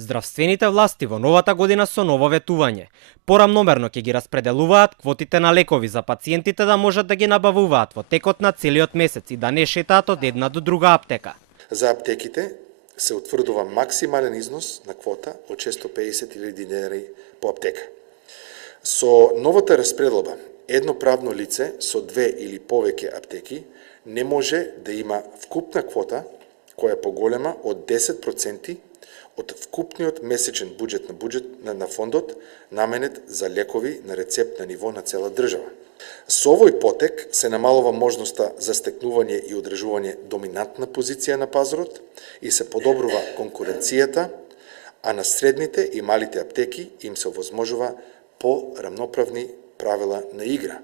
Здравствените власти во новата година со ново ветување. Порамномерно ќе ги распределуваат квотите на лекови за пациентите да можат да ги набавуваат во текот на целиот месец и да не шетаат од една до друга аптека. За аптеките се утврдува максимален износ на квота од 650.000 денари по аптека. Со новата распределба, едно правно лице со две или повеќе аптеки не може да има вкупна квота која е поголема од 10% од вкупниот месечен буџет на фондот наменет за лекови на рецепт на ниво на цела држава. Со овој потек се намалува можноста за стекнување и одржување доминантна позиција на пазарот и се подобрува конкуренцијата, а на средните и малите аптеки им се овозможува по-рамноправни правила на игра.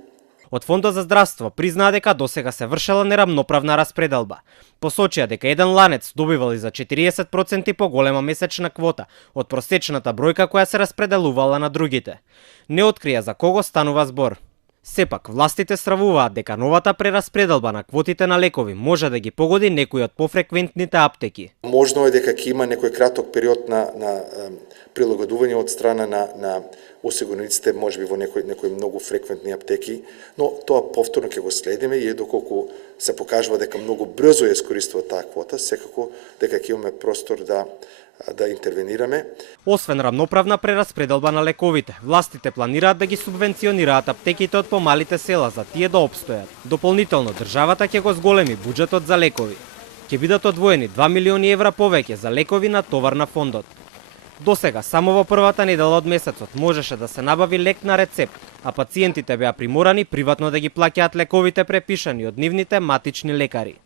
Од Фондот за здравство признаа дека досега се вршела нерамноправна распределба. Посочија дека еден ланец добивал и за 40% поголема месечна квота од просечната бројка која се распределувала на другите. Не открија за кого станува збор. Сепак, властите стравуваат дека новата прераспределба на квотите на лекови може да ги погоди некои од пофреквентните аптеки. Можно е дека ќе има некој краток период на прилагодување од страна на осигурениците, можеби во некои многу фреквентни аптеки, но тоа повторно ќе го следиме и доколку се покажува дека многу брзо ја искористува таа квота, секако дека ќе имаме простор да интервенираме. Освен рамноправна прераспределба на лековите, властите планираат да ги субвенционираат аптеките од помалите села за тие да опстојат. Дополнително државата ќе го зголеми буџетот за лекови. Ќе бидат одвоени 2 милиони евра повеќе за лекови на товар на фондот. Досега, само во првата недела од месецот можеше да се набави лек на рецепт, а пациентите беа приморани приватно да ги плаќаат лековите препишани од нивните матични лекари.